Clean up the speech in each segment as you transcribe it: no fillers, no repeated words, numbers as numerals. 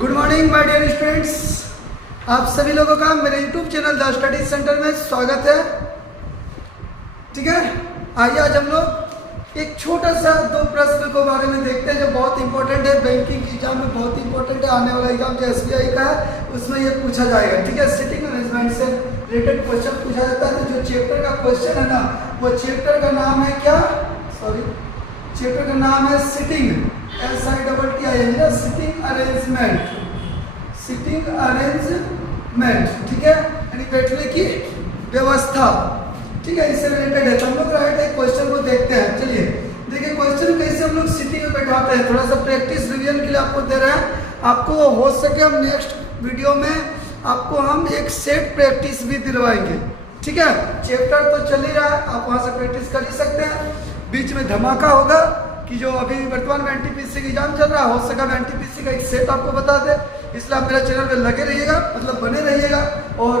Good morning my dear students, आप सभी लोगों का मेरे YouTube channel The Study Centre में स्वागत है। ठीक है, आइए आज हम लोग एक छोटा सा दो प्रश्न के बारे में देखते हैं जो बहुत इंपॉर्टेंट है। बैंकिंग एग्जाम में बहुत इंपॉर्टेंट है। आने वाला एग्जाम जो SBI का है उसमें ये पूछा जाएगा। ठीक है, सिटिंग अरेंजमेंट से रिलेटेड क्वेश्चन पूछा जाता है। तो जो चैप्टर का क्वेश्चन है ना, वो चैप्टर का नाम है क्या, चैप्टर का नाम है sitting, SITTING, sitting arrangement, sitting arrangement. ठीक है, यानी बैठने की व्यवस्था। ठीक है, इससे रिलेटेड है। तो हम लोग राइट है क्वेश्चन को देखते हैं। चलिए देखिए क्वेश्चन कैसे हम लोग सिटिंग में बैठाते हैं। थोड़ा सा प्रैक्टिस रिवीजन के लिए आपको दे रहे हैं। आपको हो सके हम नेक्स्ट वीडियो में आपको हम एक सेट प्रैक्टिस भी दिलवाएंगे। ठीक है, चैप्टर तो चल ही रहा है, आप वहां से प्रैक्टिस कर ही सकते हैं। बीच में धमाका होगा कि जो अभी वर्तमान में NTPC का एग्जाम चल रहा है, हो सका मैं NTPC का एक सेट आपको बता दे। इसलिए आप मेरे चैनल पे लगे रहिएगा, मतलब बने रहिएगा और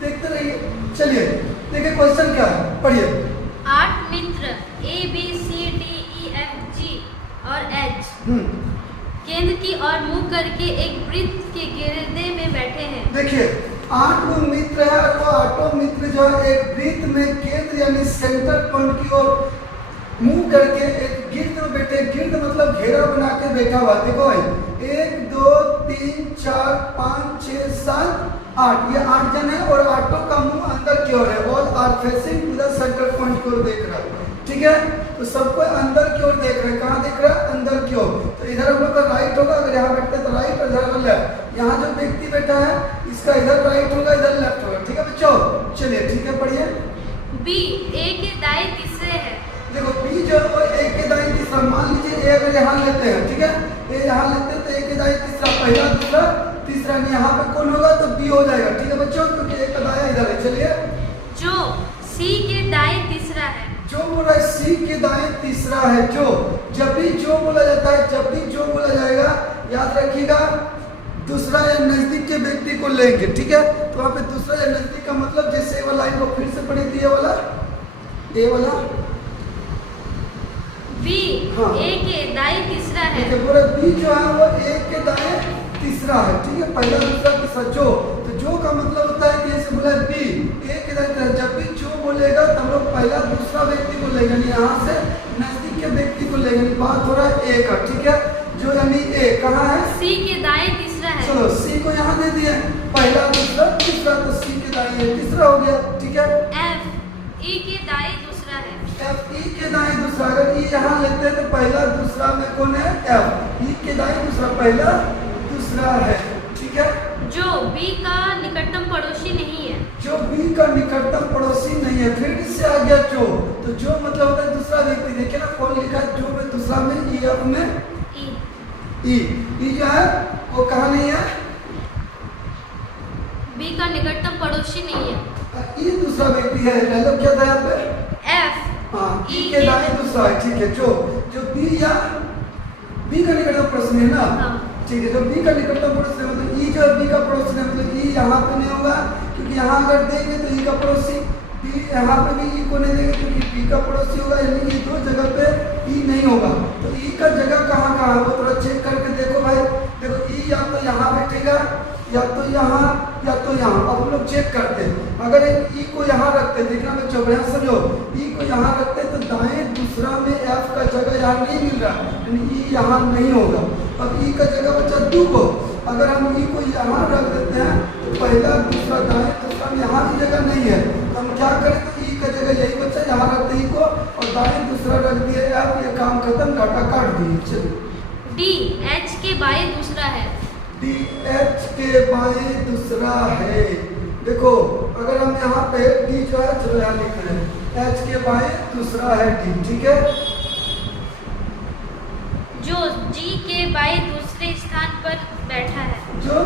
देखते रहिए। चलिए देखिए क्वेश्चन क्या है, पढ़िए। 8 मित्र ABCDEFG और H केंद्र की ओर मुंह करके एक वृत्त के घेरे में बैठे हैं। देखिए 8 मित्र है और वो 8 मित्र जो है एक वृत्त में केंद्र यानी सेंटर पॉइंट की ओर मुंह करके एक गिर्द में बैठे। गिर्द मतलब घेरा बना के बैठा हुआ। देखो भाई 1 2 3 4 5 6 7 8, ये 8 जन है और 8 का मुंह अंदर की ओर है। All are facing to the centre point की ओर देख रहा है। ठीक है, तो सबको अंदर की ओर देख रहे हैं। कहाँ देख रहा है? अंदर की ओर। तो इधर हम लोग का राइट होगा, अगर यहाँ बैठते तो राइट और इधर लेफ्ट। यहाँ जो व्यक्ति बैठा है इसका इधर राइट होगा, इधर लेफ्ट होगा। ठीक है बच्चों, चलिए ठीक है पढ़िए। B A के दाएं तीसरे है। देखो B जो है वो A के दाएं तीसरा। मान लीजिए A अगर यहाँ लेते हैं, ठीक है, A यहाँ लेते हैं तो A के दाएं तीसरा, पहला दूसरा तीसरा। यहाँ पे कौन होगा तो B हो जाएगा। ठीक है बच्चों, क्योंकि A का दाया इधर है। चलिए जो C के दाएं तीसरा है। जो बोला है C के दाएं तीसरा है। जो जब भी जो बोला जाता है, जब भी जो बोला जाएगा याद रखिएगा दूसरा या नजदीक के व्यक्ति को लेंगे। ठीक है, तो वहाँ पे दूसरा या नजदीक का मतलब जैसे ये वाला लाइन को फिर से पढ़ी थी, ये वाला B हाँ। A के दाएं तीसरा है। पूरा B जो है वो A के दाएं तीसरा है। ठीक है, पहला दूसरा तीसरा। जो तो जो का मतलब होता है कि जैसे बोला B A के दाएं तीसरा। जब भी जो बोलेगा तो हम लोग पहला दूसरा व्यक्ति को लेंगे, यानी यहाँ से नजदीक के व्यक्ति को लेंगे। बात हो रहा है A का। ठीक है, जो यानी A कहाँ है? C के दाएं तीसरा है। चलो C को यहाँ दे दिए, पहला दूसरा तीसरा, तो C के दाएं तीसरा हो गया। ठीक है, F E के दाएं दूसरा है। F E के दाएं दूसरा। अगर E यहाँ लेते हैं तो पहला दूसरा में कौन है? F E के दाएं दूसरा, पहला दूसरा है। ठीक है, जो B का निकटतम पड़ोसी नहीं है। जो B का निकटतम पड़ोसी नहीं है। फिर से आ गया जो, तो जो मतलब होता है दूसरा व्यक्ति। देखिए ना कौन लिखा है जो में दूसरा में EF में E जो है वो कहाँ नहीं है? B का निकटतम पड़ोसी नहीं है। E दूसरा व्यक्ति है। हेलो क्या था यहाँ पे? F हाँ, E के दाएं दूसरा है। ठीक है, जो B या B का निकटतम पड़ोसी है ना। हाँ। ठीक है, जो B का निकटतम पड़ोसी है मतलब E जो है B का पड़ोसी है, मतलब E यहाँ पे नहीं होगा क्योंकि यहाँ अगर देंगे तो E का पड़ोसी। B यहाँ पे भी E को नहीं देंगे क्योंकि B का पड़ोसी होगा, यानी ये दो जगह पे E नहीं होगा। तो E का जगह कहाँ कहाँ है वो थोड़ा चेक करके देखो भाई। देखो E या तो यहाँ बैठेगा या तो यहाँ या तो यहाँ। अब हम लोग चेक करते हैं। अगर E को यहाँ रखते हैं, देखना बच्चों बढ़िया समझो, E को यहाँ रखते हैं तो दाएं दूसरा में F का जगह यहाँ नहीं मिल रहा, यानी E यहाँ नहीं होगा। अब E का जगह बचा 2 को। अगर हम E को यहाँ रख देते हैं तो पहला दूसरा दाएं दूसरा में यहाँ भी जगह नहीं है, तो हम क्या करें तो E का जगह यही बचा, यहाँ रखते E को और दाएं दूसरा रख दिए F। ये काम खत्म, डाटा काट दिए। चलिए D H के बाएं दूसरा है। D H के बाएं दूसरा है। देखो अगर हम यहाँ पे D जो है, चलो यहाँ लिख रहे हैं H के बाएं दूसरा है D। ठीक है, जो G के बाएं दूसरे स्थान पर बैठा है। जो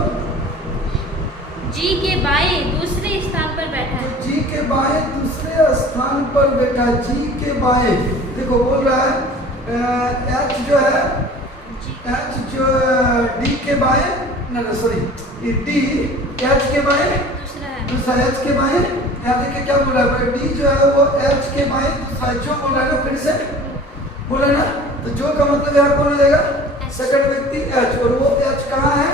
G के बाएं दूसरे स्थान पर बैठा है। G के बाएं दूसरे स्थान पर बैठा है। G के बाएं देखो बोल रहा है H जो है H जो D के बाएं ना सॉरी ये D H के बाएं दूसरा H के बाएं। यहाँ देखिए क्या बोल रहा है, D जो है वो H के बाएं दूसरा जो बोल रहा है ना, फिर से बोला ना, तो जो का मतलब यहाँ कौन हो जाएगा? सेकंड व्यक्ति एच, और वो एच कहाँ है?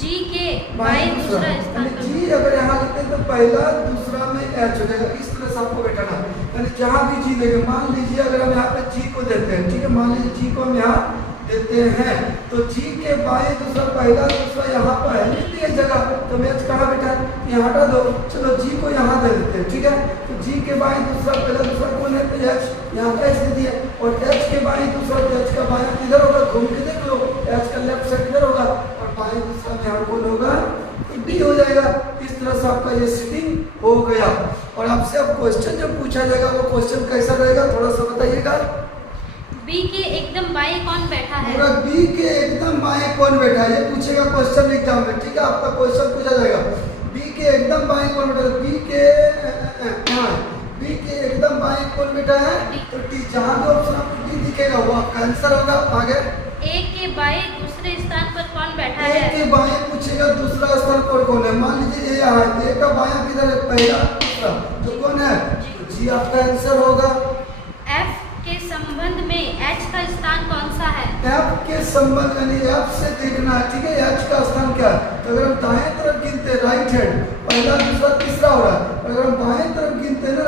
जी के बाएं दूसरा स्थान पर। जी अगर यहाँ लिखते हैं तो पहला दूसरा में एच हो जाएगा। इस तरह से आपको बैठाना है, यानी जहाँ भी जी देंगे, मान लीजिए अगर हम यहाँ पे जी को देते हैं, ठीक है, मान लीजिए जी को हम यहाँ देते हैं, तो जी के बाएं दूसरा पहला दूसरा यहाँ पर है, मिलती है जगह, तो एच कहाँ बैठा है? यहाँ हटा दो, चलो जी को यहाँ दे देते हैं, ठीक है। तो जी के बाएं दूसरा पहला दूसरा कौन है? तो एच, यहाँ का एच दे दिया, और एच के बाएं दूसरा, तो एच का बाएं किधर होगा? घूम के देख लो, एच का लेफ्ट साइड किधर होगा, और बाएं दूसरा में यहाँ कौन होगा? डी हो जाएगा। इस तरह से आपका ये सेटिंग हो गया। और आपसे अब क्वेश्चन जब पूछा जाएगा, वो क्वेश्चन कैसा रहेगा थोड़ा सा बताइएगा। बी के एकदम बाएं कौन बैठा है? पूरा बी के एकदम बाएं कौन बैठा है, ये पूछेगा क्वेश्चन एग्जाम में, ठीक है। आपका क्वेश्चन पूछा जाएगा बी के एकदम बाएं कौन बैठा है, बी के एकदम बाएं कौन बैठा है? तो डी, जहाँ भी ऑप्शन आपको डी दिखेगा वो आपका आंसर होगा। आगे ए के बाएं दूसरे स्थान पर कौन बैठा ए है? के बाएं पूछेगा दूसरा स्थान पर कौन है। मान लीजिए ए यहाँ है, ए का बायां किधर है? पहला दूसरा, तो कौन है? जी आपका आंसर होगा। एफ के संबंध में एच का स्थान कौन सा है? एफ के संबंध यानी एफ से देखना है, ठीक है, एच का स्थान क्या है। तो अगर हम दाएं तरफ गिनते हैं, राइट हैंड, पहला दूसरा तीसरा हो रहा है, और अगर हम बाएं तरफ गिनते हैं ना,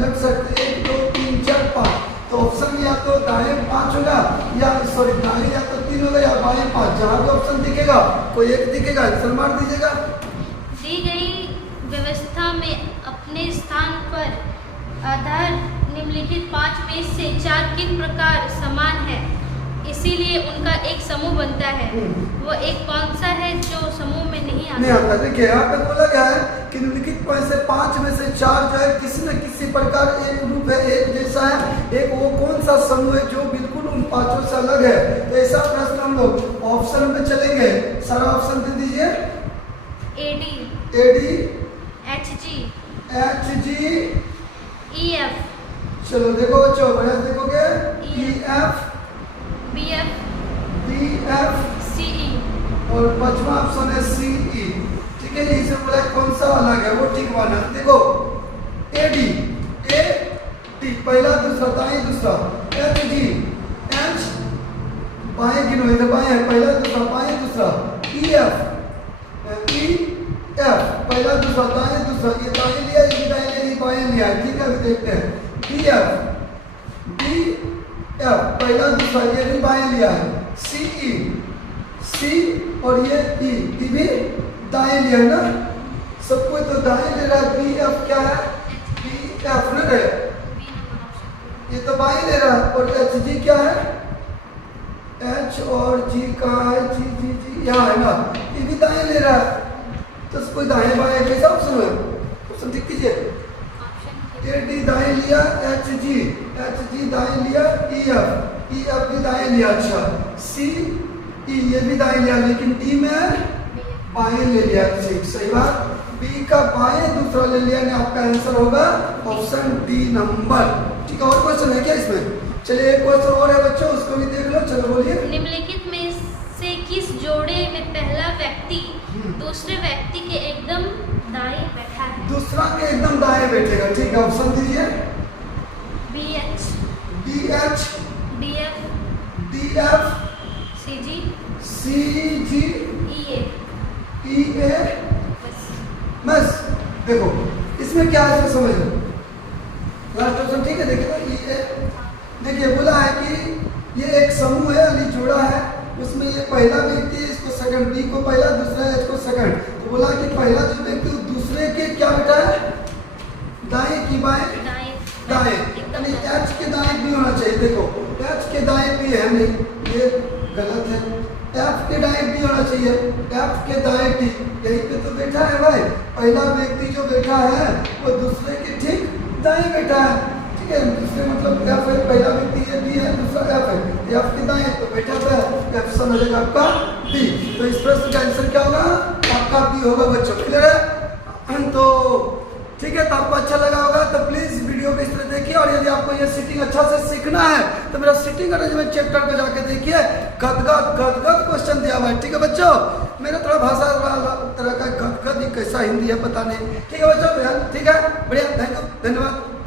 लेफ्ट साइड, 1 2 3 4 5, तो ऑप्शन या तो दाएं 5 होगा, या सॉरी दाएं या तो 3 होगा, या बाएं 5, जहाँ भी ऑप्शन दिखेगा कोई एक दिखेगा, आंसर मार दीजिएगा। दी गई व्यवस्था में अपने स्थान पर आधार निम्नलिखित 5 में से 4 किन प्रकार समान है, इसीलिए उनका एक समूह बनता है। वो एक कौन सा है जो समूह में नहीं आता? देखिए यहाँ पे बोला गया है कि निम्नलिखित में से 5 में से 4 जो है किसी न किसी प्रकार एक रूप है, एक जैसा है, एक वो कौन सा समूह है जो बिल्कुल उन 5 से अलग है। तो ऐसा प्रश्न हम लोग ऑप्शन में चलेंगे, सारा ऑप्शन दे दीजिए। एडी, एचजी, एचजी, ईएफ, चलो देखो बच्चों, बढ़िया देखोगे, ईएफ, बीएफ, सीई, और 5वां ऑप्शन है सीई, ठीक है। इसे बोला कौन सा अलग है, वो ठीक माना। देखो एडी, ए डी पहला दूसरा दाएं दूसरा, एचजी, एच बाएं गिनो, इधर बाएं है, पहला दूसरा बाएं दूसरा, ईएफ, ईएफ पहला दूसरा दाएं दूसरा, ये दाएं लिया, ये दाएं लिया, ये बाएं लिया, ठीक है। अभी देखते हैं बीएफ, बीएफ पहला दूसरा, ये भी बाएं लिया है, सीई, सी और ये ई भी दाएं लिया है ना, सब कोई तो दाएं ले रहा है। बी एफ क्या है? बी एफ ना रहे, ये तो बाएं ले रहा है। और एच जी क्या है? एच और जी कहाँ है? जी जी जी यहाँ है ना, ये भी दाएं ले रहा है। तो कोई दाएं बाएं कैसा ऑप्शन है? ऑप्शन ठीक कीजिए। ए डी दाएं लिया, एच जी दाएं लिया, ई एफ भी दाएं लिया, अच्छा सी ई ये भी दाएं लिया, लेकिन डी में बाएं ले लिया, ठीक सही बात। बी का बाएं दूसरा ले लिया, आपका आंसर होगा ऑप्शन डी नंबर, ठीक है। और क्वेश्चन है क्या इसमें? चलिए एक क्वेश्चन और है बच्चों, उसको भी देख लो, चलो बोलिए। निम्नलिखित में से किस जोड़े में पहला व्यक्ति दूसरे व्यक्ति के एकदम दाएं बैठा है? दूसरा के एकदम दाएं बैठेगा, ठीक है। ऑप्शन दीजिए। बी एच, डी एफ, सी जी, ई ए, बस देखो इसमें क्या है समझ लो, लास्ट ऑप्शन ठीक है। देखिए तो ई ए, देखिए बोला है कि ये एक समूह है, अली जोड़ा है, उसमें ये पहला व्यक्ति है, इसको सेकंड, बी को पहला, दूसरा है इसको सेकंड। तो बोला कि पहला जो व्यक्ति दूसरे के क्या बेटा है? दाएं की बाएं? दाएं, यानी एच के दाएं भी होना चाहिए। देखो एच के दाएं भी है नहीं, ये गलत है। एफ के दाएं भी होना चाहिए, एफ के दाएं भी, यहीं पे तो बैठा है भाई। पहला व्यक्ति जो बैठा है वो दूसरे के ठीक दाएं बैठा है, ठीक है। दूसरे मतलब एफ है, पहला व्यक्ति ये बी है, दूसरा एफ है, एफ के दाएं तो बैठा हुआ है, ऑप्शन हो जाएगा आपका बी। तो इस प्रश्न का आंसर क्या होगा? आपका बी होगा बच्चों, क्लियर है? तो ठीक है, तो आपको अच्छा लगा होगा तो प्लीज वीडियो को इस तरह देखिए। और यदि आपको ये सिटिंग अच्छा से सीखना है तो मेरा सिटिंग अरेंजमेंट चैप्टर पे जाके देखिए, गदगद क्वेश्चन दिया हुआ है, ठीक है बच्चों। मेरा थोड़ा भाषा तरह का गदगद कैसा हिंदी है पता नहीं, ठीक है बच्चों, ठीक है, बढ़िया, थैंक यू, धन्यवाद।